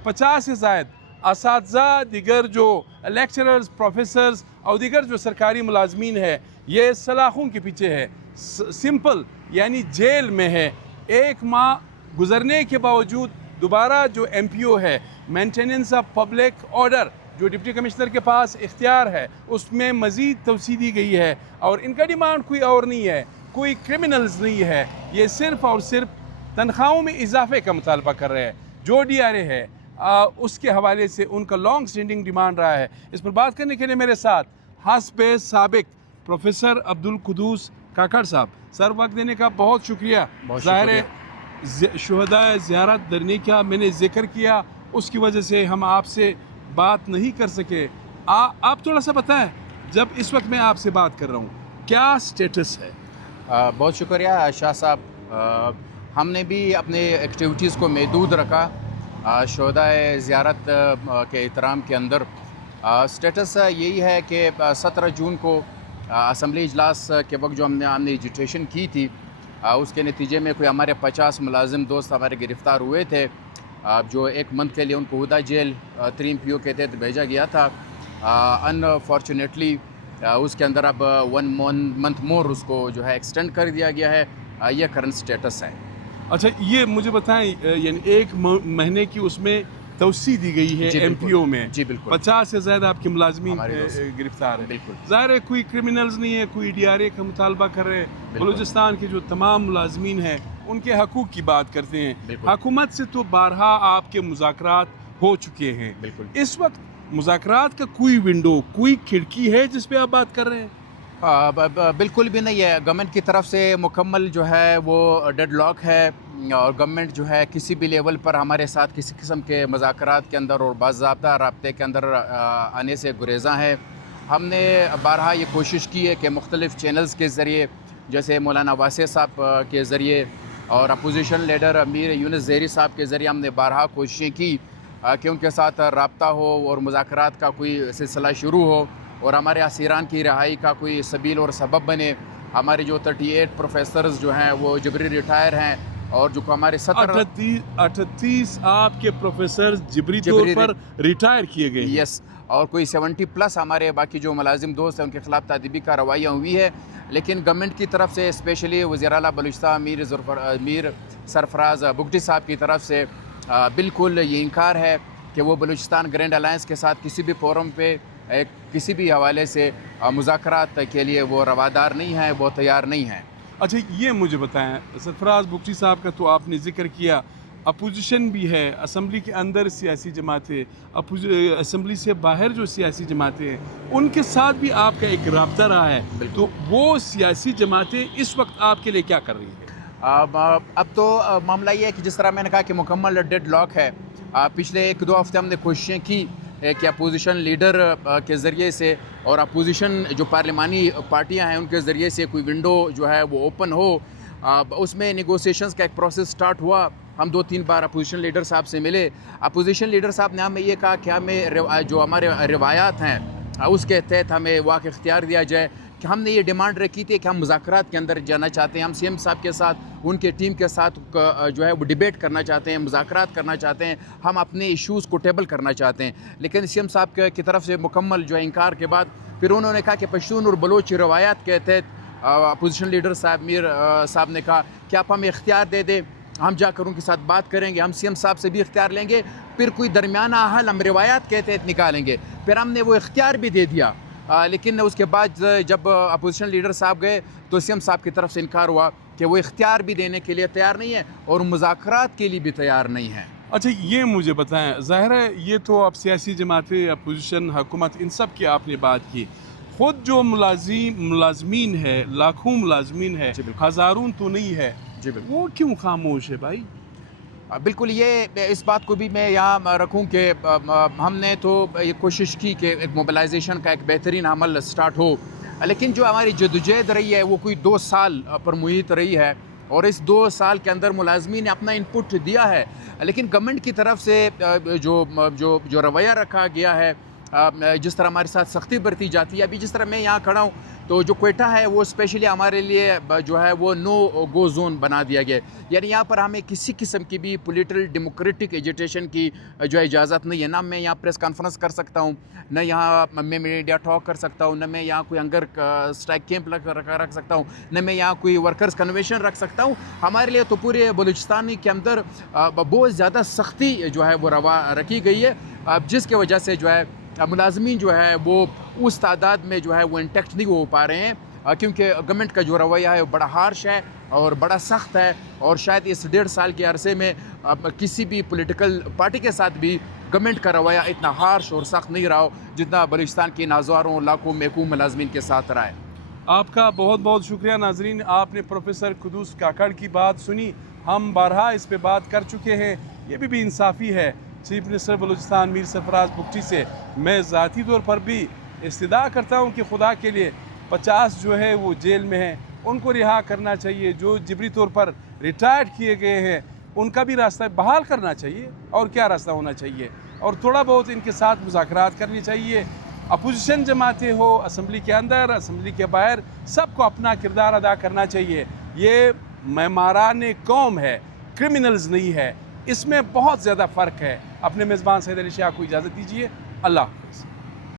50 से ज़ायद असातिज़ा, दिगर जो lecturers, professors और दिगर जो सरकारी मुलाजमीन है, ये सलाखों के पीछे है, सिंपल यानी जेल में है। 1 माह गुजरने के बावजूद दोबारा जो MPO है, मेंटेनेंस ऑफ पब्लिक ऑर्डर, जो डिप्टी कमिश्नर के पास इख्तियार है, उसमें मज़ीद तवसी दी गई है। और इनका डिमांड कोई और नहीं है, कोई क्रिमिनल्स नहीं है, ये सिर्फ़ और सिर्फ तनख्वाहों में इजाफे का मुतालबा कर रहे हैं। जो DRA है उसके हवाले से उनका लॉन्ग स्टैंडिंग डिमांड रहा है। इस पर बात करने के लिए मेरे साथ हस्बे साबिक प्रोफेसर अब्दुल कुदूस काकड़ साहब। सर, वक्त देने का बहुत शुक्रिया। ज़ाहिर है शुहदा ज़ियारत दरनी का मैंने ज़िक्र किया, उसकी वजह से हम आपसे बात नहीं कर सके। आप थोड़ा सा बताएं, जब इस वक्त मैं आपसे बात कर रहा हूँ, क्या स्टेटस है? बहुत शुक्रिया शाह साहब। हमने भी अपने एक्टिविटीज़ को महदूद रखा शुहदाए ज़ियारत के एहतराम के अंदर। स्टेटस यही है कि 17 जून को असम्बली इजलास के वक्त जो हमने एजुटेशन की थी, उसके नतीजे में कोई हमारे 50 मुलाजिम दोस्त हमारे गिरफ़्तार हुए थे, जो 1 मंथ के लिए उनको हुदा जेल 3 PO के तहत भेजा गया था। अनफॉर्चुनेटली उसके अंदर अब 1 मंथ मोर उसको जो है एक्सटेंड कर दिया गया है। यह करंट स्टेटस है। अच्छा, ये मुझे बताएं, यानी 1 महीने की उसमें तवसी दी गई है MPO में। जी बिल्कुल। 50 से ज़्यादा आपके मुलाजमीन गिरफ्तार है। बिल्कुल। ज़ाहिर है कोई क्रिमिनल्स नहीं है, कोई DRA का मुतालबा कर रहे हैं। बलूचिस्तान के जो तमाम मुलाजमीन हैं उनके हकूक़ की बात करते हैं। हुकूमत से तो बारहा आपके मुज़ाकरात हो चुके हैं। बिल्कुल। इस वक्त मुज़ाकरात का कोई विंडो, कोई खिड़की है जिस पे आप बात कर रहे हैं? बिल्कुल भी नहीं है। गवर्नमेंट की तरफ से मुकम्मल जो है वो डेड लॉक है, और गवर्नमेंट जो है किसी भी लेवल पर हमारे साथ किसी किस्म के मुज़ाकरात के अंदर और बाज़ाब्ता राब्ते के अंदर आने से गुरेज़ा है। हमने बारहा ये कोशिश की है कि मुख्तलिफ़ चैनल्स के ज़रिए, जैसे मौलाना वासे साहब के ज़रिए और अपोजिशन लीडर अमीर यूनुस ज़हरी साहब के ज़रिए हमने बारहा कोशिशें की कि उनके साथ रब्ता हो और मुज़ाकरात का कोई सिलसिला शुरू हो और हमारे असीरान की रिहाई का कोई सबील और सबब बने। हमारे जो 38 प्रोफेसर्स जो हैं वो जबरी रिटायर हैं, और जो हमारे 38 आपके प्रोफेसर जबरी तौर पर रिटायर किए गए। यस, और कोई 70+ हमारे बाकी जो मुलाजिम दोस्त हैं उनके ख़िलाफ़ तादीबी कार्रवाइयाँ हुई है। लेकिन गवर्नमेंट की तरफ से स्पेशली वज़ीर आला बलूचिस्तान अमीर सरफराज बुगटी साहब की तरफ से बिल्कुल ये इनकार है कि वो बलूचिस्तान ग्रैंड अलायंस के साथ किसी भी फोरम पे किसी भी हवाले से मुज़ाकरात के लिए वो रवादार नहीं है, वो तैयार नहीं है। अच्छा, ये मुझे बताएं, सरफराज बुगटी साहब का तो आपने ज़िक्र किया, अपोजिशन भी है, असम्बली के अंदर सियासी जमातें, असम्बली से बाहर जो सियासी जमातें हैं उनके साथ भी आपका एक रब्ता रहा है, तो वो सियासी जमातें इस वक्त आपके लिए क्या कर रही हैं? अब तो मामला ये है कि जिस तरह मैंने कहा कि मुकम्मल डेड लॉक है। पिछले 1-2 हफ्ते हमने कोशिशें की कि अपोजिशन लीडर के ज़रिए से और अपोजिशन जो पार्लिमानी पार्टियां हैं उनके ज़रिए से कोई विंडो जो है वो ओपन हो। उसमें नेगोशिएशंस का एक प्रोसेस स्टार्ट हुआ। हम 2-3 बार अपोजिशन लीडर साहब से मिले। अपोजिशन लीडर साहब ने हमें ये कहा कि हमें जो हमारे रिवायात हैं उसके तहत हमें वाक़ इख्तियार दिया जाए, कि हमने ये डिमांड रखी थी कि हम मुज़ाकरात के अंदर जाना चाहते हैं। हम CM साहब के साथ, उनके टीम के साथ जो है वो डिबेट करना चाहते हैं, मुज़ाकरात करना चाहते हैं, हम अपने इश्यूज़ को टेबल करना चाहते हैं। लेकिन CM साहब की तरफ से मुकम्मल जो है इनकार के बाद फिर उन्होंने कहा कि पश्तून और बलोच रवायात के तहत अपोजिशन लीडर साहब मीर साहब ने कहा कि आप हमें इख्तियार दे दें, हम जाकर उनके साथ बात करेंगे, हम CM साहब से भी इख्तियार लेंगे, फिर कोई दरमियाना हल हम रिवायात के तहत निकालेंगे। फिर हमने वो इख्तियार भी दे दिया। लेकिन उसके बाद जब अपोजिशन लीडर साहब गए तो CM साहब की तरफ से इनकार हुआ कि वो इख्तियार भी देने के लिए तैयार नहीं है और मुज़ाकरात के लिए भी तैयार नहीं है। अच्छा, ये मुझे बताएं, ज़ाहिर है ये तो आप सियासी जमातें, अपोजिशन, हुकूमत, इन सब की आपने बात की। ख़ुद जो मुलाजमीन है, लाखों मुलाजमीन है, हज़ारों तो नहीं है, वो क्यों खामोश है भाई? बिल्कुल, ये इस बात को भी मैं यहाँ रखूँ कि हमने तो ये कोशिश की कि एक मोबिलाइजेशन का एक बेहतरीन अमल स्टार्ट हो, लेकिन जो हमारी जदोजहद रही है वो कोई 2 साल पर मुहित रही है, और इस 2 साल के अंदर मुलाजमीन ने अपना इनपुट दिया है। लेकिन गवर्नमेंट की तरफ से जो रवैया रखा गया है जिस तरह हमारे साथ सख्ती बरती जाती है, अभी जिस तरह मैं यहाँ खड़ा हूँ तो जो क्वेटा है वो स्पेशली हमारे लिए जो है वो नो गो जोन बना दिया गया है। यानी यहाँ पर हमें किसी किस्म की भी पॉलिटिकल डेमोक्रेटिक एजिटेशन की जो है इजाज़त नहीं है। ना मैं यहाँ प्रेस कॉन्फ्रेंस कर सकता हूँ, न यहाँ मैं मीडिया टॉक कर सकता हूँ, न मैं यहाँ कोई हंगर स्ट्राइक कैंप रख सकता हूँ, न मैं यहाँ कोई वर्कर्स कन्वेंशन रख सकता हूँ। हमारे लिए तो पूरे बलूचिस्तान के अंदर बहुत ज़्यादा सख्ती जो है वो रवा रखी गई है, जिसकी वजह से जो है मुलाजमीन जो है वो उस तादाद में जो है वो इंटेक्ट नहीं हो पा रहे हैं, क्योंकि गवर्नमेंट का जो रवैया है वो बड़ा हार्श है और बड़ा सख्त है। और शायद इस 1.5 साल के अरसे में किसी भी पॉलिटिकल पार्टी के साथ भी गवर्नमेंट का रवैया इतना हार्श और सख्त नहीं रहा हो जितना बलूचिस्तान के हज़ारों लाखों महकूम मुलाजमीन के साथ रहा है। आपका बहुत बहुत शुक्रिया नाजरीन, आपने प्रोफेसर कुदूस काकड़ की बात सुनी। हम बारहा इस पे बात कर चुके हैं, ये भी इंसाफ़ी है। चीफ मिनिस्टर बलूचिस्तान मीर सरफराज बुगटी से मैं ज़ाती तौर पर भी इस्तदा करता हूँ कि खुदा के लिए 50 जो है वो जेल में हैं, उनको रिहा करना चाहिए। जो जिबरी तौर पर रिटायर्ड किए गए हैं उनका भी रास्ता बहाल करना चाहिए, और क्या रास्ता होना चाहिए। और थोड़ा बहुत इनके साथ मुज़ाकरात करनी चाहिए। अपोजिशन जमातें हो, असम्बली के अंदर, असम्बली के बाहर, सबको अपना किरदार अदा करना चाहिए। ये मेमारान कौम है, क्रिमिनल्स नहीं है, इसमें बहुत ज़्यादा फ़र्क है। अपने मेज़बान सैयद अली शाह को इजाज़त दीजिए। अल्लाह हाफ़िज़।